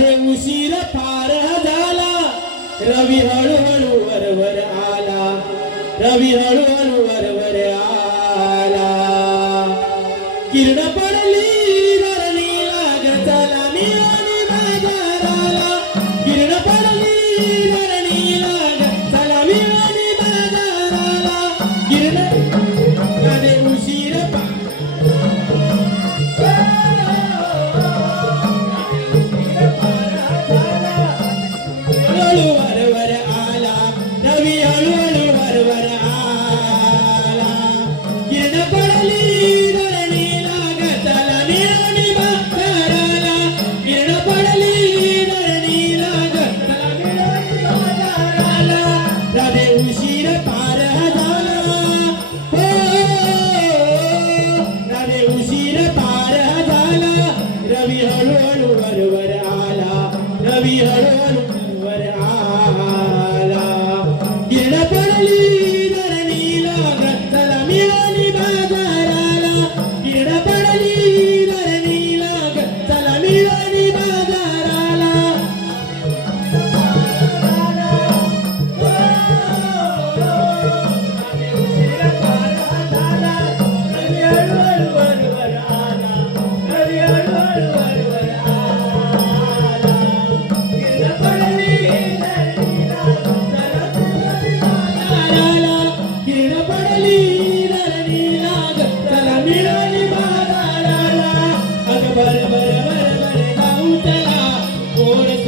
रे उशीर पार झाला. रवी हळूहळू वरवर आला. रवी हळूहळू वर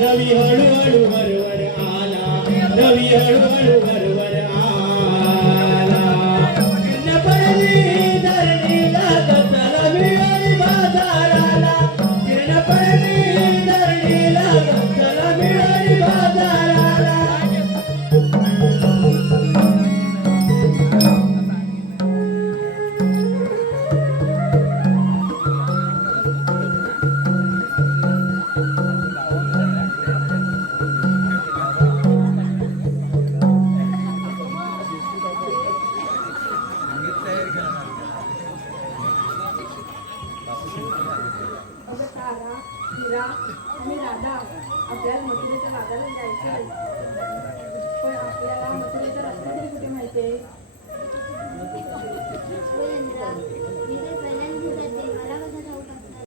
रवी हळूहळू बरोबर आला. रवी हळूहळू बरोबर आला. राजा आणि राधा आपल्याला मथुरेच्या राजाला जायचं पण आपल्याला मथुरेच्या रस्त्यातही कुठे माहिती